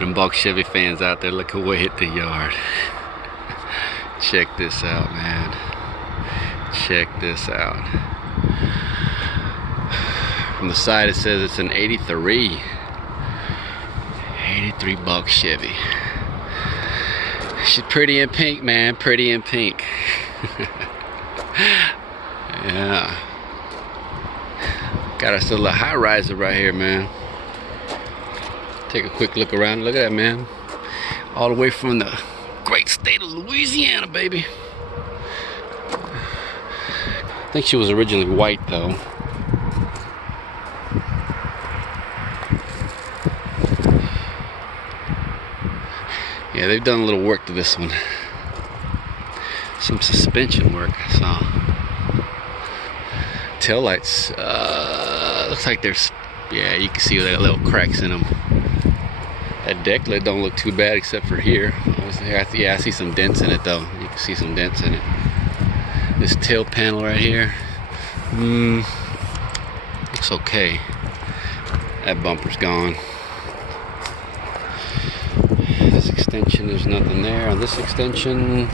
For them bulk Chevy fans out there, look who hit the yard. Check this out, man. Check this out. From the side it says it's an 83 bulk Chevy. She's pretty in pink, man. Pretty in pink. Yeah. Got us a little high riser right here, man. Take a quick look around. Look at that, man. All the way from the great state of Louisiana, baby. I think she was originally white, though. Yeah, they've done a little work to this one. Some suspension work, I saw. Tail lights, looks like there's, yeah, you can see that little cracks in them. That deck lid don't look too bad except for here. Yeah, I see some dents in it though. You can see some dents in it. This tail panel right here, looks okay. That bumper's gone. This extension, there's nothing there. On this extension,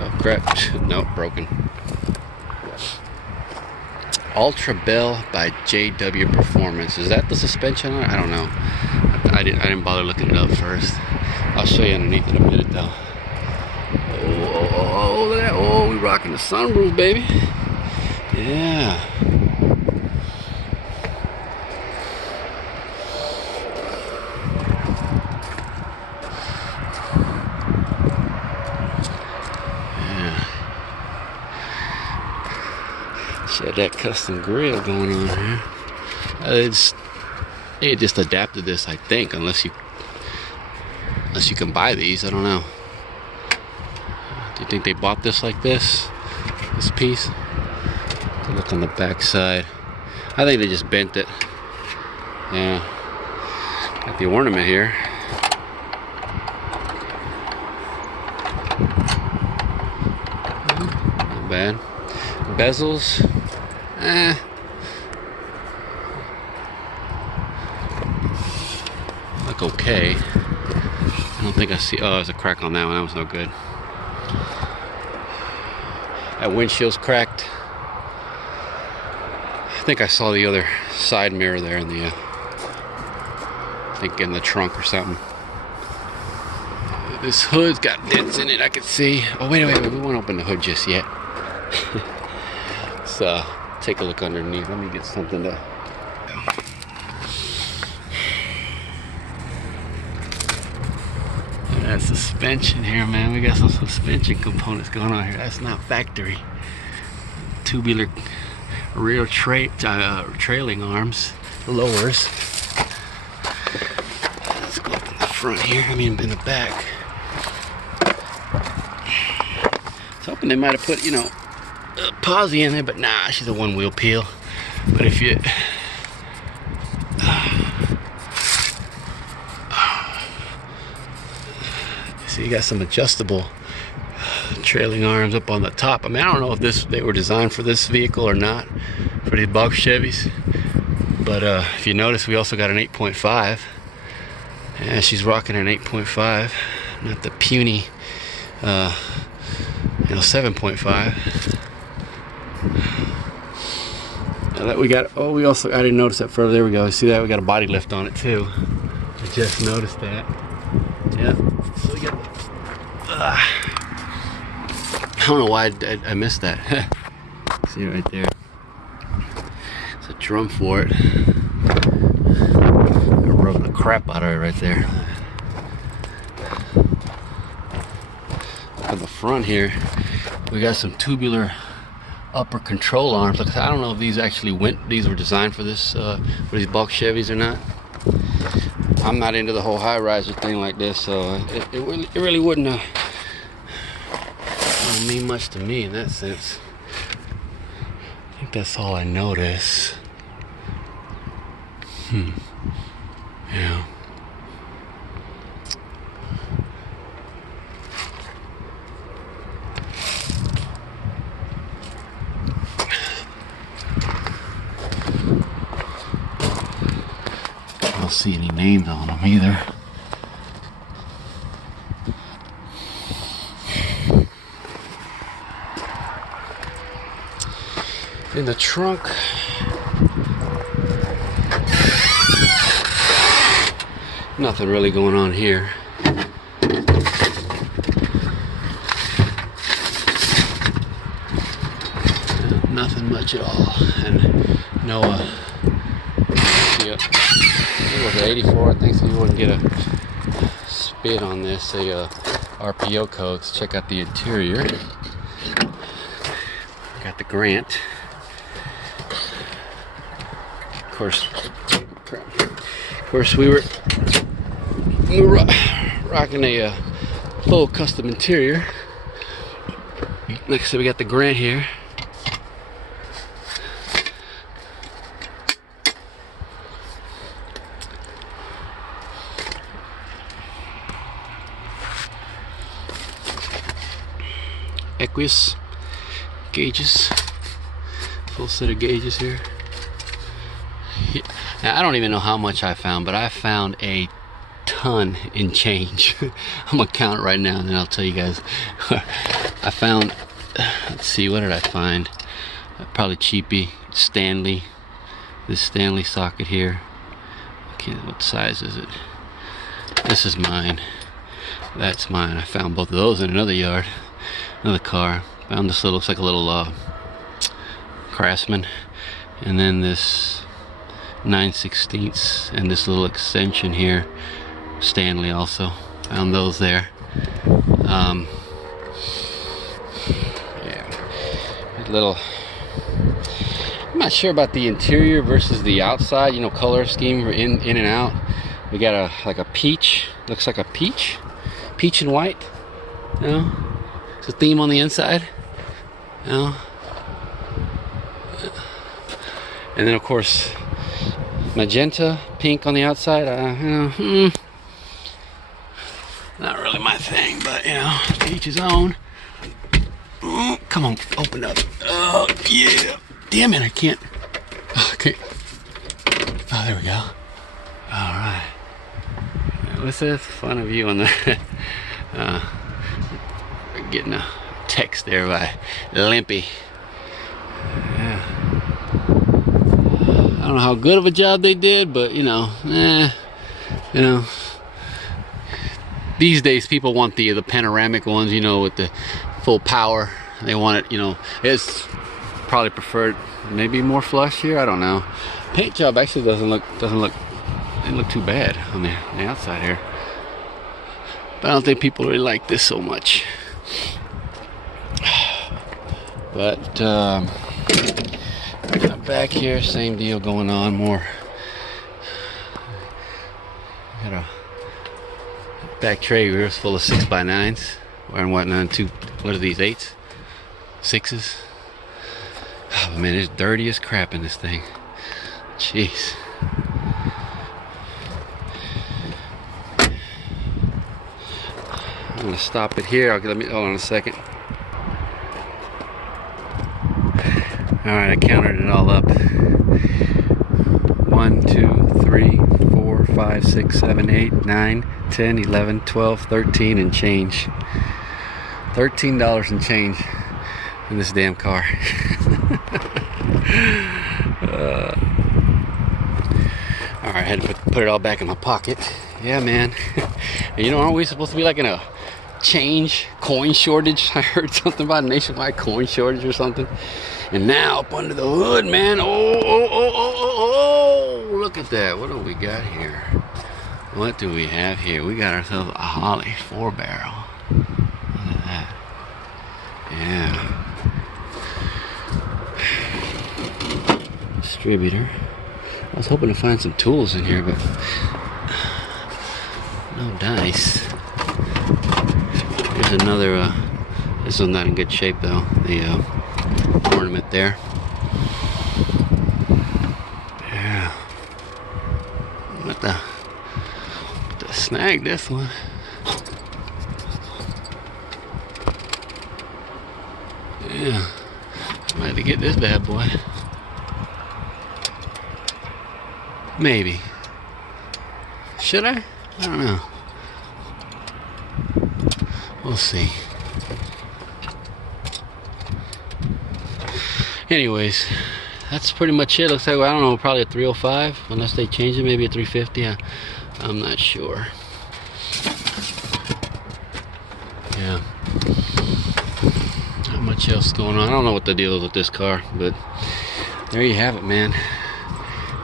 oh crap, nope, broken. Ultra Bell by JW Performance. Is that the suspension? I don't know. I didn't bother looking it up first. I'll show you underneath in a minute though. Oh, look at that. Oh, we rocking the sunroof, baby. Yeah. Had that custom grill going on here. They just adapted this, I think, unless you can buy these. I don't know. Do you think they bought this like this piece? Look on the back side. I think they just bent it. Yeah. Got the ornament here. Not bad. Bezels. Look okay. I don't think I see. Oh, there's a crack on that one. That was no good. That windshield's cracked. I think I saw the other side mirror there in the, I think in the trunk or something. This hood's got dents in it. I can see. Oh wait, we won't open the hood just yet. So take a look underneath. Let me get something to. That suspension here, man. We got some suspension components going on here. That's not factory. Tubular rear trailing arms, lowers. Let's go up in the front here. I mean, in the back. I was hoping they might have put, Posy in there, but nah, she's a one-wheel peel. But if you see, you got some adjustable trailing arms up on the top. I mean, I don't know if they were designed for this vehicle or not, for these bulk Chevys. But if you notice, we also got an 8.5, and she's rocking an 8.5, not the puny 7.5. That we got. Oh, I didn't notice that further. There we go. See that? We got a body lift on it too. I just noticed that. Yeah. So we got. I don't know why I missed that. See it right there. It's a drum for it. I'm rubbing the crap out of it right there. On the front here, we got some tubular upper control arms. Look, I don't know if these actually these were designed for this, for these bulk Chevys or not. I'm not into the whole high riser thing like this, so it really wouldn't don't mean much to me in that sense. I think that's all I notice. Yeah. don't see any names on them either. In the trunk, nothing really going on here. Nothing much at all. And no, it was 84. I think so you wouldn't get a spit on this, say RPO codes. Check out the interior. Got the Grant. Of course, we were rocking a full custom interior. Like I said, we got the Grant here. Equus gauges, full set of gauges here. Now I don't even know how much I found, but I found a ton in change. I'm gonna count it right now and then I'll tell you guys. I found, let's see, what did I find? Probably cheapy Stanley, this Stanley socket here. Okay, what size is it? This is mine, that's mine. I found both of those in another yard, another car. Found this little, looks like a little Craftsman, and then this 9/16 and this little extension here, Stanley also. Found those there. Yeah, little. I'm not sure about the interior versus the outside. You know, color scheme in and out. We got a like a peach. Looks like a peach and white. You know, it's a theme on the inside. You know. And then of course magenta, pink on the outside. You know, not really my thing, but you know, each his own. Come on, open up. Oh yeah! Damn it, I can't. Okay. Oh, there we go. All right. What's this? Fun of you on the getting a text there by Limpy. Yeah. I don't know how good of a job they did, but you know, you know, these days people want the panoramic ones, you know, with the full power. They want it, you know. It's probably preferred maybe more flush here. I don't know. Paint job actually didn't look too bad on the outside here. But I don't think people really like this so much. But back here, same deal going on. More. Got a back tray here is full of 6x9s. And whatnot, what are these, 8s? 6s? Oh man, it's dirty as crap in this thing. Jeez. I'm gonna stop it here. Let me hold on a second. Alright, I counted it all up. 1, 2, 3, 4, 5, 6, 7, 8, 9, 10, 11, 12, 13 and change. $13 and change in this damn car. Alright, I had to put it all back in my pocket. Yeah, man. And you know, aren't we supposed to be like in a coin shortage? I heard something about a nationwide coin shortage or something. And now up under the hood, man. Oh, look at that. What do we got here? What do we have here? We got ourselves a Holly 4-barrel. Look at that. Yeah. Distributor. I was hoping to find some tools in here, but no dice. Here's another, this one's not in good shape though, the ornament there. Yeah. What the snag this one. Yeah. I might have to get this bad boy. Maybe. Should I? I don't know. We'll see. Anyways, that's pretty much it. Looks like, I don't know, probably a 305, unless they change it, maybe a 350. I'm not sure. Yeah. Not much else going on. I don't know what the deal is with this car, but there you have it, man.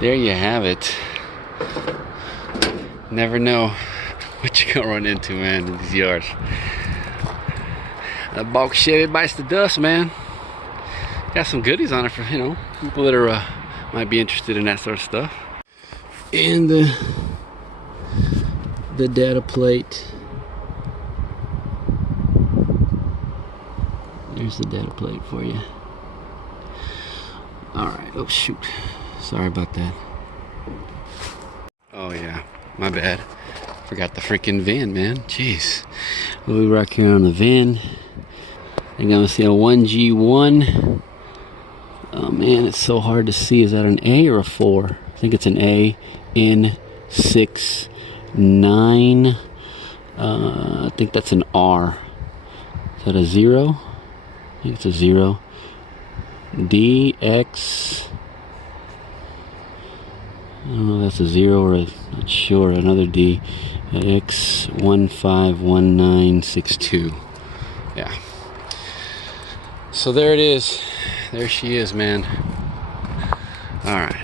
There you have it. Never know what you're gonna run into, man, in these yards. That bulk Chevy bites the dust, man. Got some goodies on it for, you know, people that are might be interested in that sort of stuff. And the data plate. There's the data plate for you. All right. Oh shoot. Sorry about that. Oh yeah, my bad. Forgot the freaking VIN, man. Jeez. We'll be right here on the VIN. I'm gonna see a 1G1. Oh man, it's so hard to see. Is that an A or a 4? I think it's an A. N69. I think that's an R. Is that a 0? I think it's a 0. DX. I don't know if that's a 0 or a, not sure. Another D. X151962. Yeah. So there it is. There she is, man. Alright.